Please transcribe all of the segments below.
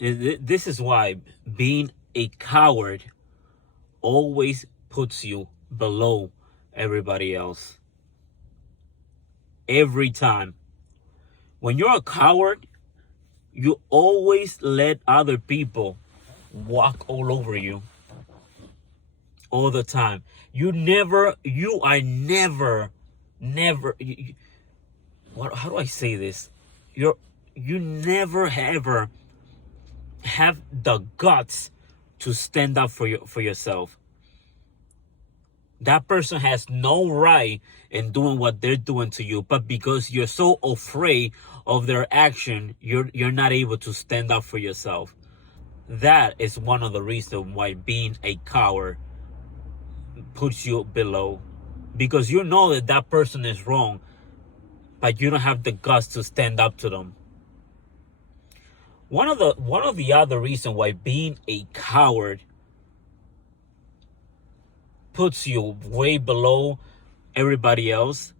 This is why being a coward always puts you below everybody else. Every time. When you're a coward, you always let other people walk all over you all the time. You are never, how do I say this? You never ever have the guts to stand up for yourself. That person has no right in doing what they're doing to you, but because you're so afraid of their action, you're not able to stand up for yourself. That is one of the reasons why being a coward puts you below, because you know that that person is wrong, but you don't have the guts to stand up to them. One of the other reasons why being a coward puts you way below everybody else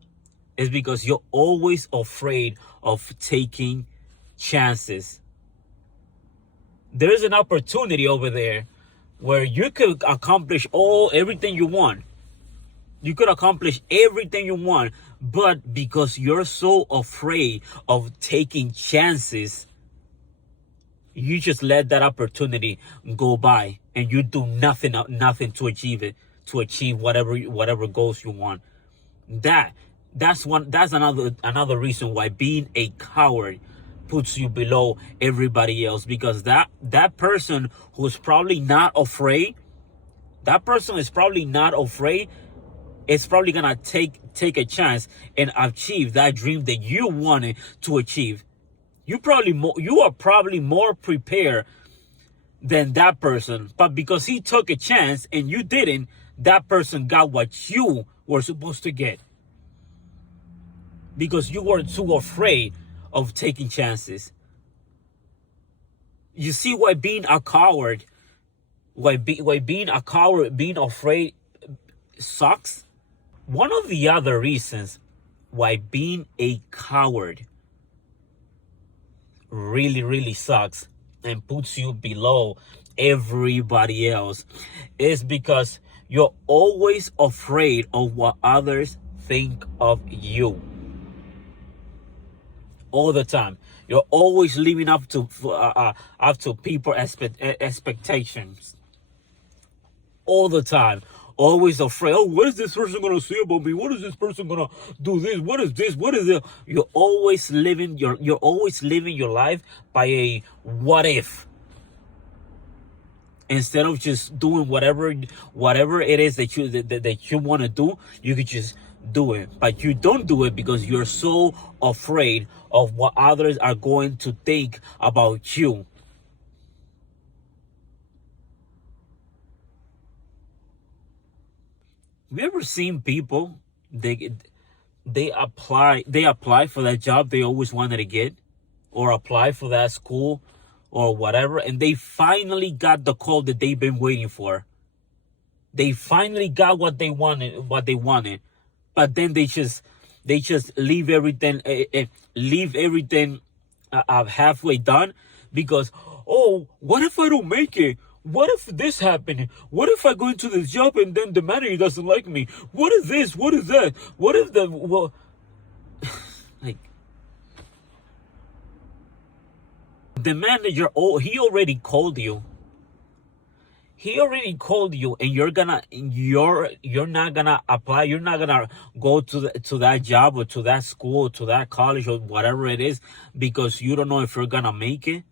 is because you're always afraid of taking chances. There's an opportunity over there where you could accomplish everything you want. You could accomplish everything you want, but because you're so afraid of taking chances, you just let that opportunity go by and you do nothing to achieve it, to achieve whatever goals you want. That's another reason why being a coward puts you below everybody else, because that person who's probably not afraid, that person is probably not afraid, it's probably gonna take a chance and achieve that dream that you wanted to achieve. You are probably more prepared than that person, but because he took a chance and you didn't, that person got what you were supposed to get, because you were too afraid of taking chances. You see why being a coward, being afraid sucks? One of the other reasons why being a coward really sucks and puts you below everybody else is because you're always afraid of what others think of you. All the time. You're always living up to people's expectations. All the time. Always afraid. Oh, what is this person gonna say about me? What is this person gonna do? This? What is this? What is it? You're always living your life by a what if, instead of just doing whatever it is that you want to do. You could just do it, but you don't do it because you're so afraid of what others are going to think about you. Have you ever seen people, they apply for that job they always wanted to get, or apply for that school or whatever, and they finally got the call that they've been waiting for. They finally got what they wanted, but then they just leave everything halfway done, because, oh, what if I don't make it? What if this happened? What if I go into this job and then the manager doesn't like me? What is this? What is that? What if like, the manager, he already called you. He already called you, and you're not gonna apply. You're not gonna go to that job or to that school or to that college or whatever it is, because you don't know if you're gonna make it.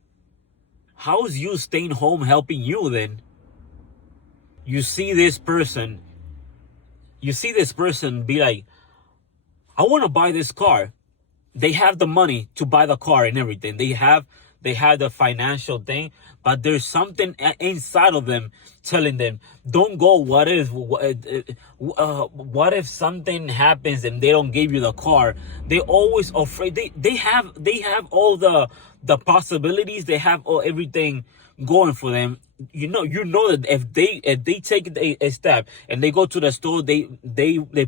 How's you staying home helping you then? You see this person be like, I want to buy this car. They have the money to buy the car and everything. They have the financial thing, but there's something inside of them telling them, don't go. What if something happens and they don't give you the car? They're always afraid. They have all the possibilities. They have everything going for them. You know that if they take a step and they go to the store, they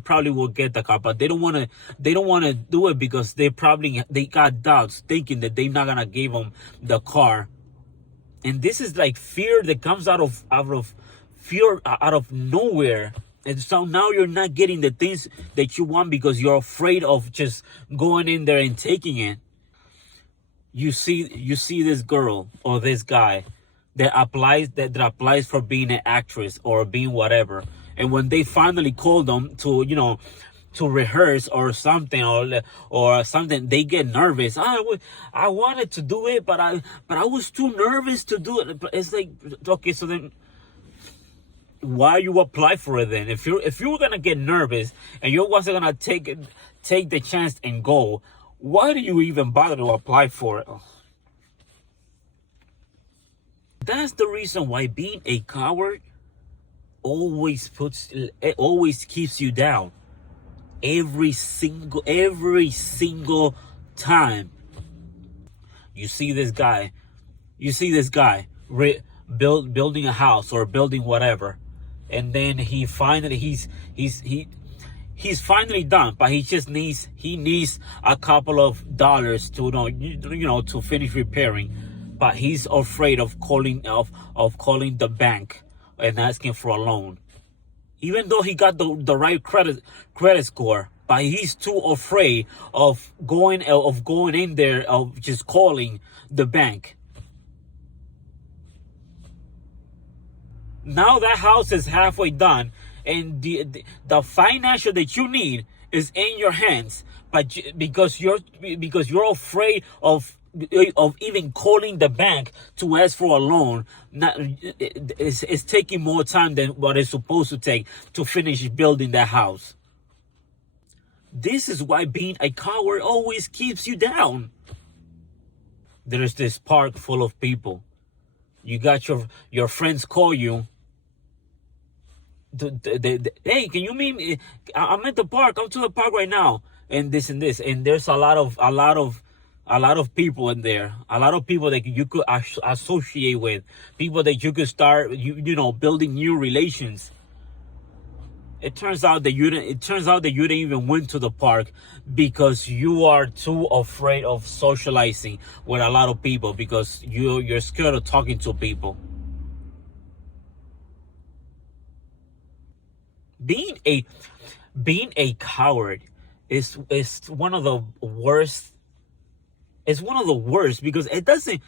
probably will get the car, but they don't want to do it because they got doubts, thinking that they're not gonna give them the car. And this is like fear that comes out of fear, out of nowhere. And so now you're not getting the things that you want because you're afraid of just going in there and taking it. You see this girl or this guy that applies for being an actress or being whatever, and when they finally call them to rehearse or something, or something, they get nervous. I wanted to do it, but I was too nervous to do it. But it's like, okay, so then why you apply for it then? If you were gonna get nervous and you wasn't gonna take the chance and go, why do you even bother to apply for it? That's the reason why being a coward always keeps you down. Every single time. You see this guy building a house or building whatever, and then he's finally done, but he needs a couple of dollars to to finish repairing, but he's afraid of calling the bank and asking for a loan, even though he got the right credit score. But he's too afraid of going in there, of just calling the bank. Now that house is halfway done, and the financial that you need is in your hands, but because you're afraid of even calling the bank to ask for a loan, it's taking more time than what it's supposed to take to finish building that house. This is why being a coward always keeps you down. There's this park full of people. You got your friends call you. Hey, can you meet me? I'm at the park. I'm to the park right now. And this and this. And there's a lot of people in there. A lot of people that you could associate with. People that you could start building new relations. It turns out that you didn't even went to the park because you are too afraid of socializing with a lot of people, because you're scared of talking to people. Being a coward is one of the worst. It's one of the worst because it doesn't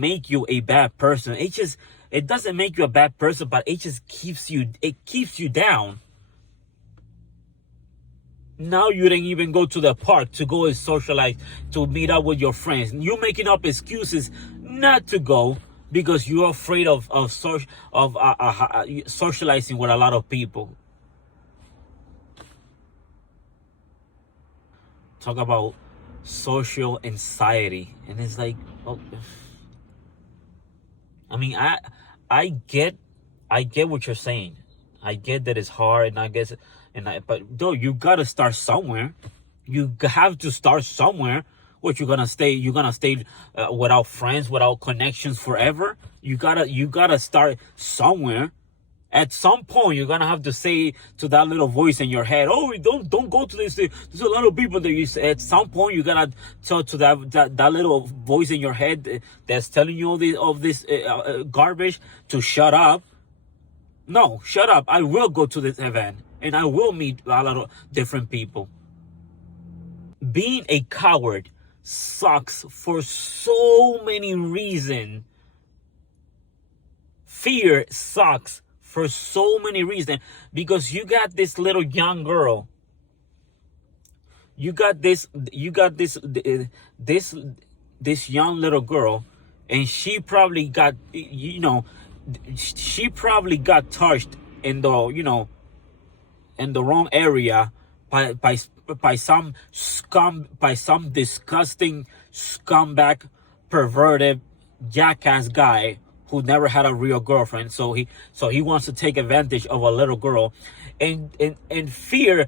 make you a bad person. It doesn't make you a bad person, but it just keeps you down. Now you didn't even go to the park to go and socialize, to meet up with your friends. You're making up excuses not to go because you're afraid of socializing with a lot of people. Talk about social anxiety, and it's like, oh, I mean, I get what you're saying. I get that it's hard, and I guess, but though you gotta start somewhere. You have to start somewhere. What, you're gonna stay without friends, without connections forever? You gotta start somewhere. At some point, you're gonna have to say to that little voice in your head, "Oh, don't go to this. There's a lot of people there." At some point, you're gonna tell to that little voice in your head that's telling you all this garbage to shut up. No, shut up. I will go to this event and I will meet a lot of different people. Being a coward sucks for so many reasons. Fear sucks for so many reasons, because you got this little young girl. You got this young little girl, and she probably got touched in the wrong area by some disgusting scumbag, perverted, jackass guy who never had a real girlfriend. So he wants to take advantage of a little girl, and fear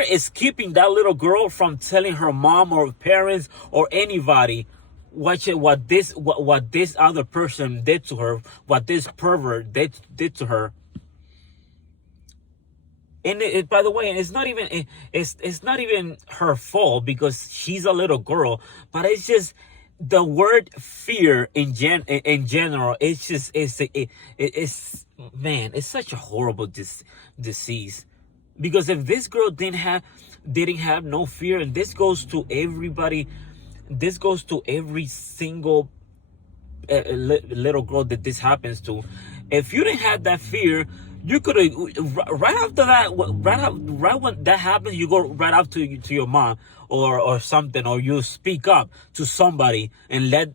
is keeping that little girl from telling her mom or parents or anybody what this other person did to her, what this pervert did to her. And by the way, it's not even her fault because she's a little girl, but it's just the word fear in general, it's just it's man, it's such a horrible disease. Because if this girl didn't have no fear, and this goes to everybody, this goes to every single little girl that this happens to. If you didn't have that fear, you could have, right after that, right when that happens, you go right up to your mom or something, or you speak up to somebody and let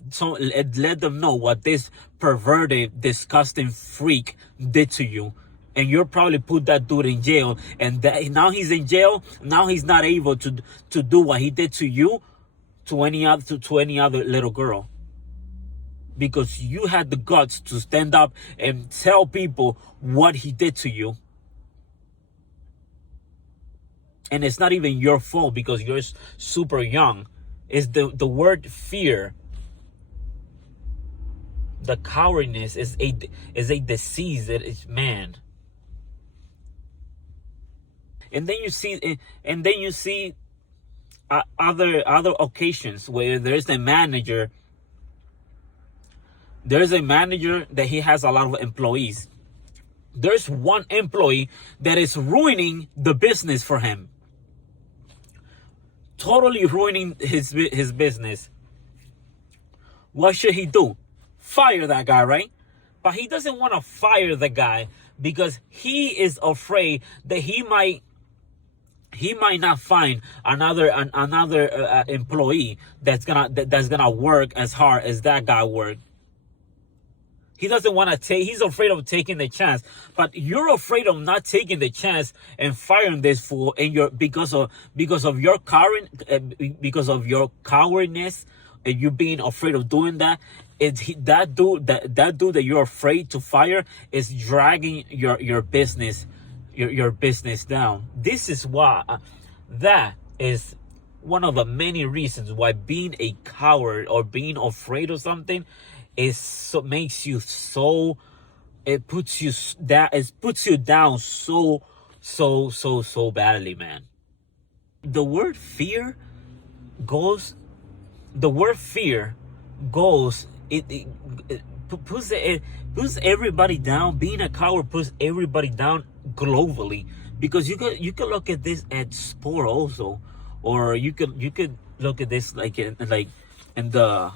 them know what this perverted, disgusting freak did to you. And you'll probably put that dude in jail, and now he's in jail. Now he's not able to do what he did to you, to any other little girl, because you had the guts to stand up and tell people what he did to you. And it's not even your fault because you're super young. It's the word fear. The cowardice is a disease that is, man. And then you see other occasions where there's a manager. There's a manager that he has a lot of employees. There's one employee that is ruining the business for him. Totally ruining his business. What should he do? Fire that guy, right? But he doesn't want to fire the guy because he is afraid that he might not find another employee that's gonna work as hard as that guy worked. He doesn't want to take. He's afraid of taking the chance. But you're afraid of not taking the chance and firing this fool, and because of your cowardness, and you being afraid of doing that. That dude that you're afraid to fire is dragging your business down. This is why that is one of the many reasons why being a coward or being afraid of something makes you so, it puts you down so badly, man. The word fear goes it puts everybody down. Being a coward puts everybody down globally, because you could look at this at sport also, or you could look at this like in the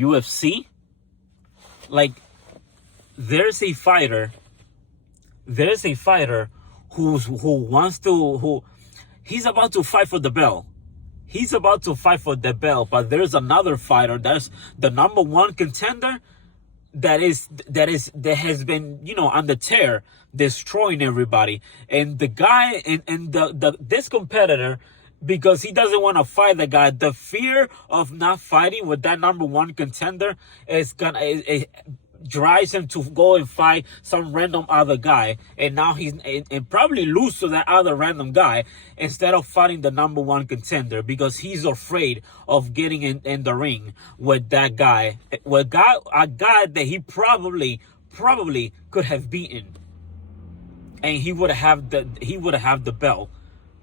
UFC. Like there's a fighter who he's about to fight for the belt. But there's another fighter that's the number one contender that has been, on the tear, destroying everybody. And the guy and this competitor, because he doesn't want to fight the guy, the fear of not fighting with that number one contender it drives him to go and fight some random other guy, and now he's and probably lose to that other random guy instead of fighting the number one contender, because he's afraid of getting in the ring with that guy, a guy that he probably could have beaten, and he would have the belt.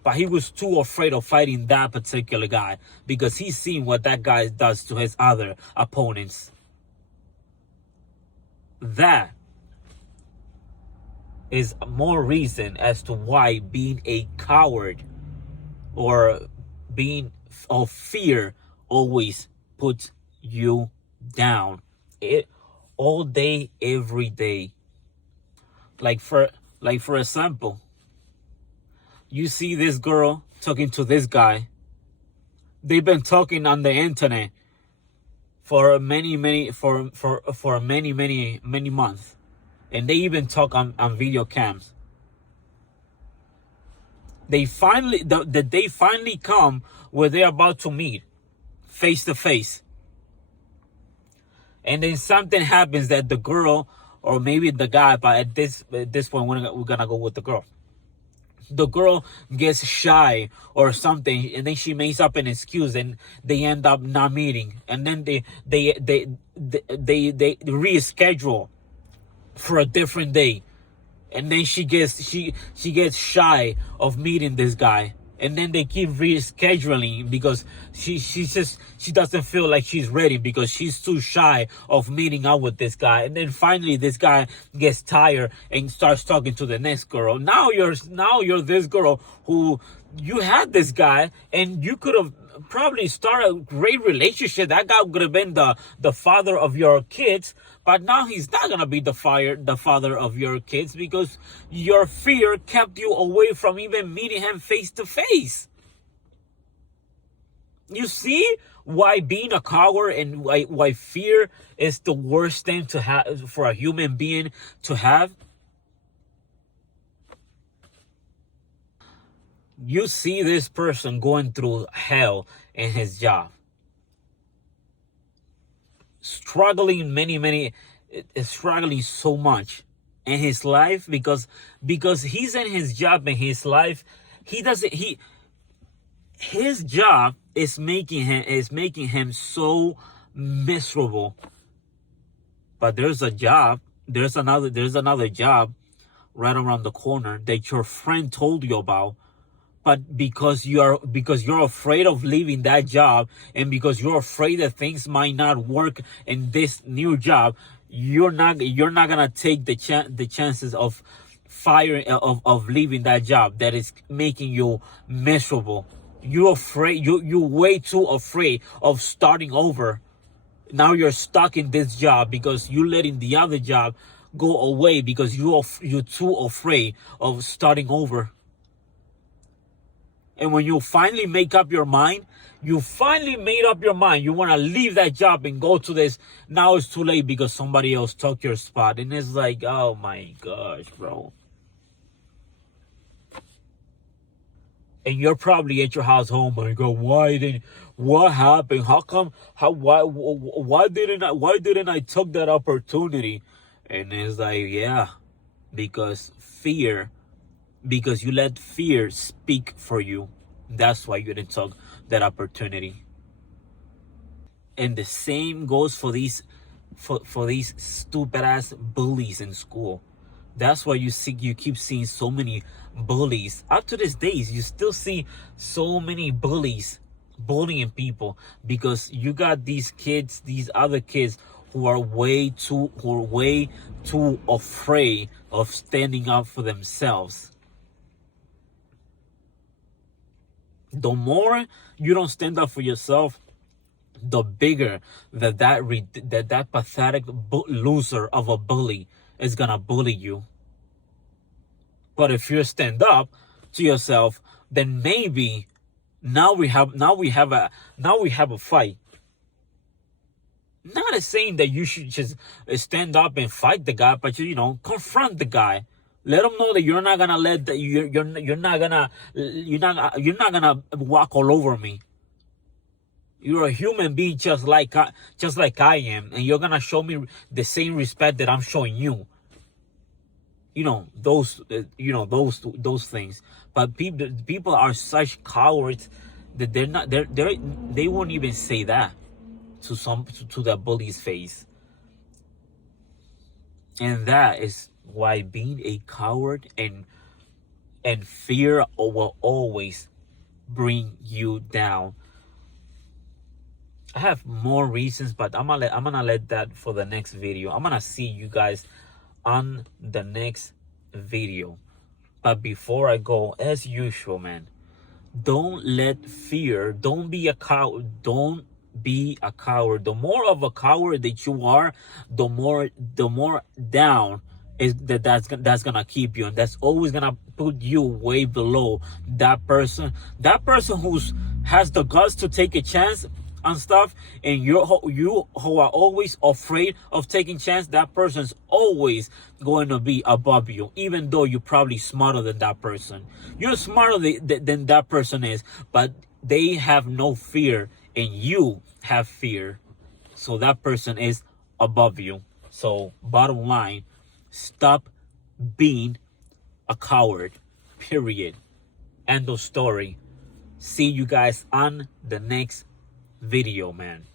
But he was too afraid of fighting that particular guy because he's seen what that guy does to his other opponents. That is more reason as to why being a coward or being of fear always puts you down. It all day, every day. Like for example, you see this girl talking to this guy. They've been talking on the internet for many months, and they even talk on video cams. They finally come where they're about to meet face to face, and then something happens that the girl, or maybe the guy, but at this point we're gonna go with the girl. The girl gets shy or something, and then she makes up an excuse, and they end up not meeting, and then they reschedule for a different day, and then she gets shy of meeting this guy, and then they keep rescheduling because she doesn't feel like she's ready because she's too shy of meeting up with this guy. And then finally this guy gets tired and starts talking to the next girl. Now you're this girl who, you had this guy and you could have probably started a great relationship. That guy could have been the father of your kids, but now he's not gonna be the father of your kids because your fear kept you away from even meeting him face to face. You see why being a coward and why fear is the worst thing to have for a human being to have? You see this person going through hell in his job, struggling struggling so much in his life because he's in his job and his life, his job is making him so miserable. But there's another job right around the corner that your friend told you about. But because you're afraid of leaving that job, and because you're afraid that things might not work in this new job, you're not gonna take the chances of leaving that job that is making you miserable. You're way too afraid of starting over. Now you're stuck in this job because you're letting the other job go away because you're too afraid of starting over. And when you finally make up your mind, you want to leave that job and go to this. Now it's too late because somebody else took your spot. And it's like, oh my gosh, bro. And you're probably at your house, oh my God, what happened? Why didn't I took that opportunity? And it's like, yeah, because you let fear speak for you. That's why you didn't take that opportunity. And the same goes for these stupid ass bullies in school. That's why you keep seeing so many bullies. Up to this days, you still see so many bullies bullying people because you got these other kids who are way too afraid of standing up for themselves. The more you don't stand up for yourself, the bigger that pathetic loser of a bully is gonna bully you. But if you stand up to yourself, then maybe now we have a fight. Not saying that you should just stand up and fight the guy, but confront the guy. Let them know that you're not gonna you're not gonna walk all over me. You're a human being just like I am, and you're gonna show me the same respect that I'm showing you. Those things. But people are such cowards that they won't even say that to the bully's face. And that is why being a coward and fear will always bring you down. I have more reasons, but I'm gonna let that for the next video. I'm gonna see you guys on the next video. But before I go, as usual, man, don't let fear, don't be a coward. Don't be a coward. The more of a coward that you are, the more down is that's gonna keep you, and that's always gonna put you way below that person who's has the guts to take a chance on stuff, and you who are always afraid of taking chance. That person's always going to be above you, even though you're probably smarter than that person. You're smarter than that person is, but they have no fear and you have fear, so that person is above you. So bottom line, stop being a coward, period. End of story. See you guys on the next video, man.